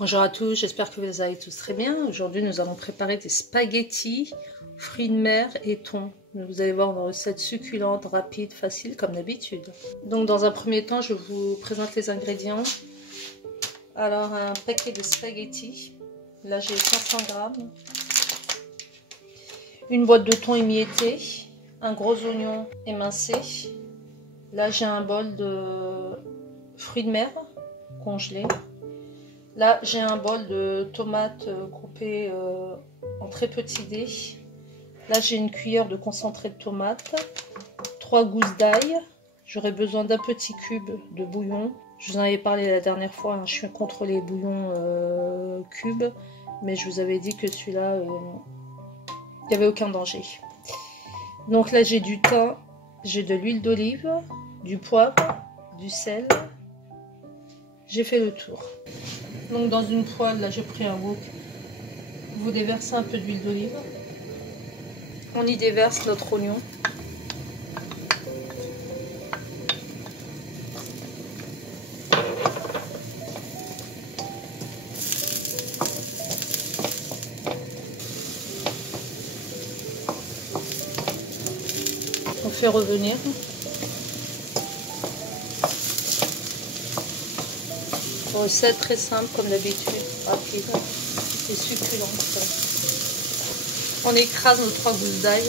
Bonjour à tous, j'espère que vous allez tous très bien. Aujourd'hui, nous allons préparer des spaghettis, fruits de mer et thon. Vous allez voir une recette succulente, rapide, facile comme d'habitude. Donc dans un premier temps, je vous présente les ingrédients. Alors un paquet de spaghettis, là j'ai 500 grammes. Une boîte de thon émietté, un gros oignon émincé. Là j'ai un bol de fruits de mer congelés. Là, j'ai un bol de tomates coupées en très petits dés. Là, j'ai une cuillère de concentré de tomate, 3 gousses d'ail. J'aurai besoin d'un petit cube de bouillon. Je vous en avais parlé la dernière fois, hein, je suis contre les bouillons cubes, mais je vous avais dit que celui-là, il n'y avait aucun danger. Donc là, j'ai du thym, j'ai de l'huile d'olive, du poivre, du sel. J'ai fait le tour. Donc dans une poêle, là j'ai pris un wok, vous déversez un peu d'huile d'olive, on y déverse notre oignon, on fait revenir. Recette très simple comme d'habitude, rapide et succulente. On écrase nos 3 gousses d'ail.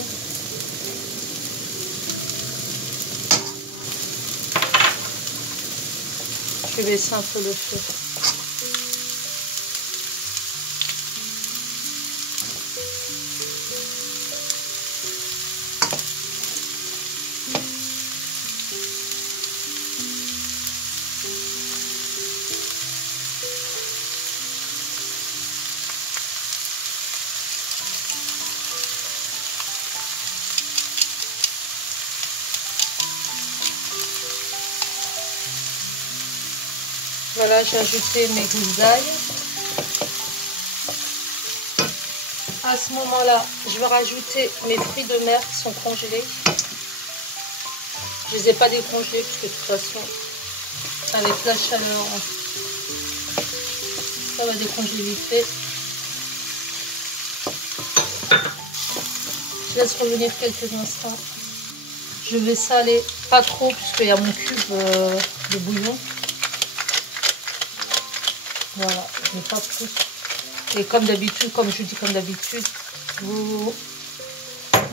Je vais baisser un peu le feu. Voilà, j'ai ajouté mes gousses d'ail. À ce moment-là, je vais rajouter mes fruits de mer qui sont congelés. Je ne les ai pas décongelés parce que de toute façon, avec la chaleur, ça va décongeler vite fait. Je laisse revenir quelques instants. Je vais saler pas trop puisqu'il y a mon cube de bouillon. Voilà, je n'ai pas plus. Et comme d'habitude, comme je dis comme d'habitude, vous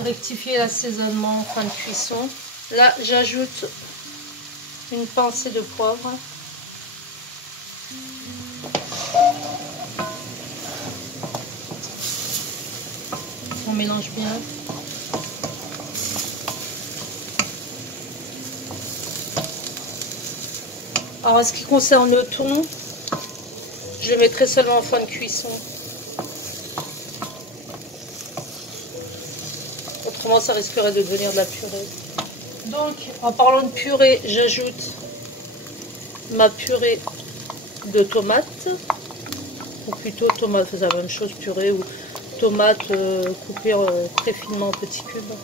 rectifiez l'assaisonnement en fin de cuisson. Là, j'ajoute une pincée de poivre. On mélange bien. Alors, en ce qui concerne le thon, je le mettrai seulement en fin de cuisson. Autrement, ça risquerait de devenir de la purée. Donc, en parlant de purée, j'ajoute ma purée de tomates. Ou plutôt tomate, c'est la même chose, purée ou tomates coupées très finement en petits cubes.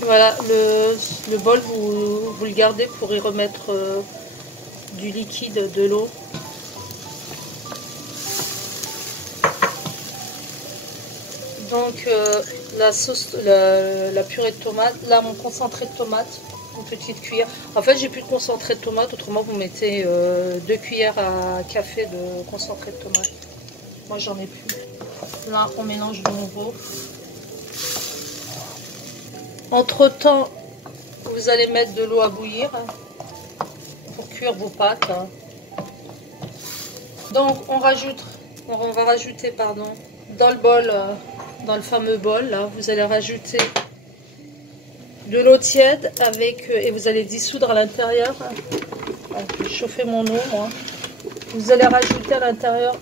Voilà, le bol, vous le gardez pour y remettre du liquide, de l'eau. Donc la sauce, la purée de tomate, là mon concentré de tomate, une petite cuillère. En fait j'ai plus de concentré de tomate, autrement vous mettez 2 cuillères à café de concentré de tomate. Moi j'en ai plus. Là on mélange de nouveau. Entre temps vous allez mettre de l'eau à bouillir pour cuire vos pâtes. Donc on va rajouter dans le bol. Dans le fameux bol, là, vous allez rajouter de l'eau tiède et vous allez dissoudre à l'intérieur. Chauffer mon eau, moi. Vous allez rajouter à l'intérieur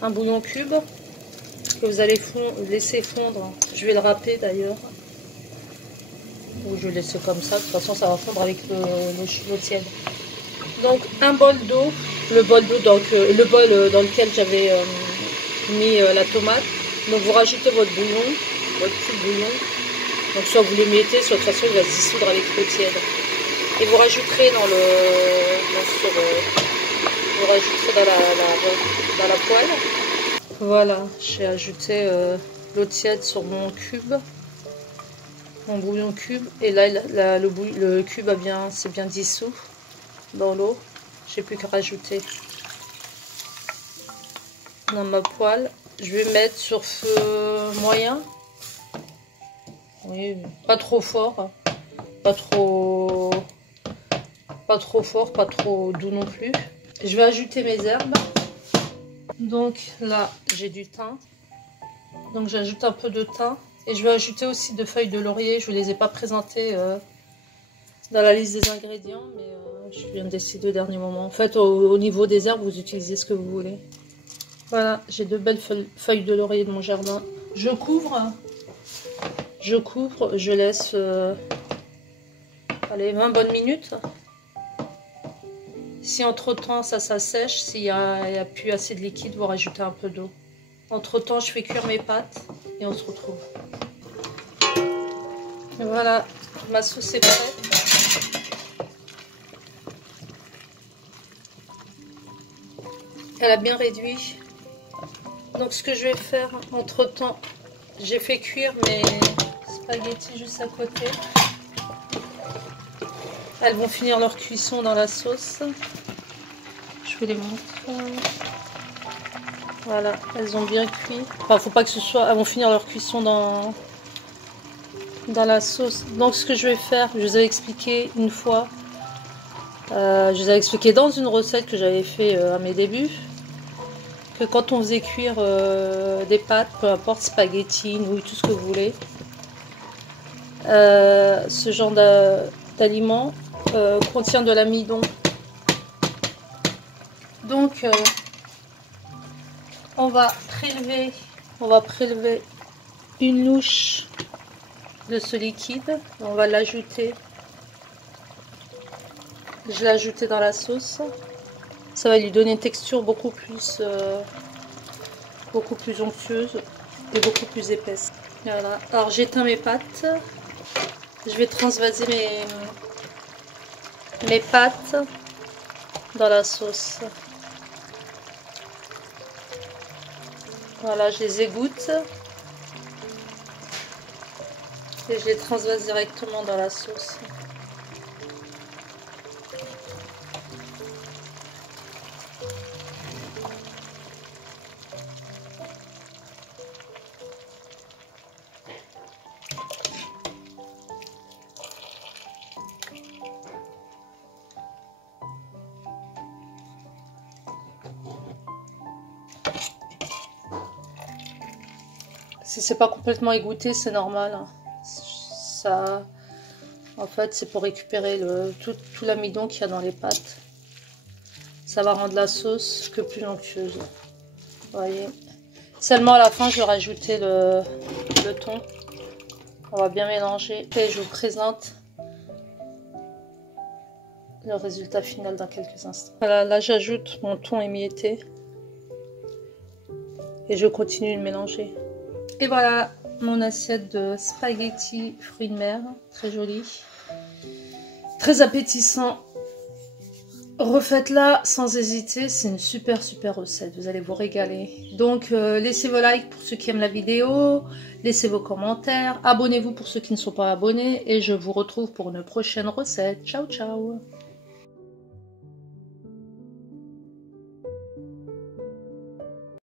un bouillon cube que vous allez laisser fondre. Je vais le râper d'ailleurs. Ou je vais le laisser comme ça. De toute façon, ça va fondre avec l'eau tiède. Donc un bol d'eau, le bol dans lequel j'avais mis la tomate. Donc vous rajoutez votre bouillon, votre petit bouillon. Donc soit vous l'émettez, soit de toute façon il va se dissoudre avec l'eau tiède. Et vous rajouterez rajouterai dans la poêle. Voilà, j'ai ajouté l'eau tiède sur mon cube, mon bouillon cube. Et là, le cube s'est bien dissous dans l'eau. J'ai plus qu'à rajouter dans ma poêle. Je vais mettre sur feu moyen. Oui, pas trop fort, pas trop fort, pas trop doux non plus. Je vais ajouter mes herbes. Donc là, j'ai du thym. Donc j'ajoute un peu de thym. Et je vais ajouter aussi de feuilles de laurier. Je ne les ai pas présentées dans la liste des ingrédients, mais je viens de décider au dernier moment. En fait, au niveau des herbes, vous utilisez ce que vous voulez. Voilà, j'ai de belles feuilles de laurier de mon jardin. Je couvre, je laisse allez, 20 bonnes minutes. Si entre-temps ça s'assèche, s'il n'y a plus assez de liquide, vous rajoutez un peu d'eau. Entre-temps, je fais cuire mes pâtes et on se retrouve. Et voilà, ma sauce est prête. Elle a bien réduit. Donc ce que je vais faire entre-temps, j'ai fait cuire mes spaghettis juste à côté. Elles vont finir leur cuisson dans la sauce. Je vais les montrer. Voilà, elles ont bien cuit. Enfin, faut pas que ce soit... Elles vont finir leur cuisson dans la sauce. Donc ce que je vais faire, je vous avais expliqué une fois. Je vous avais expliqué dans une recette que j'avais fait à mes débuts. Que quand on faisait cuire des pâtes, peu importe, spaghettis, nouilles, tout ce que vous voulez. Ce genre d'aliment contient de l'amidon. Donc on va prélever une louche de ce liquide. On va l'ajouter. Je l'ai ajouté dans la sauce. Ça va lui donner une texture beaucoup plus onctueuse et beaucoup plus épaisse. Voilà. Alors j'éteins mes pâtes. Je vais transvaser mes pâtes dans la sauce. Voilà, je les égoutte et je les transvase directement dans la sauce. Si c'est pas complètement égoutté, c'est normal. Ça, en fait, c'est pour récupérer tout l'amidon qu'il y a dans les pâtes. Ça va rendre la sauce que plus onctueuse. Vous voyez. Seulement à la fin, je vais rajouter le thon. On va bien mélanger. Et je vous présente le résultat final dans quelques instants. Voilà, là j'ajoute mon thon émietté. Et je continue de mélanger. Et voilà mon assiette de spaghettis fruits de mer, très jolie, très appétissant. Refaites-la sans hésiter, c'est une super recette, vous allez vous régaler. Donc laissez vos likes pour ceux qui aiment la vidéo, laissez vos commentaires, abonnez-vous pour ceux qui ne sont pas abonnés et je vous retrouve pour une prochaine recette. Ciao ciao.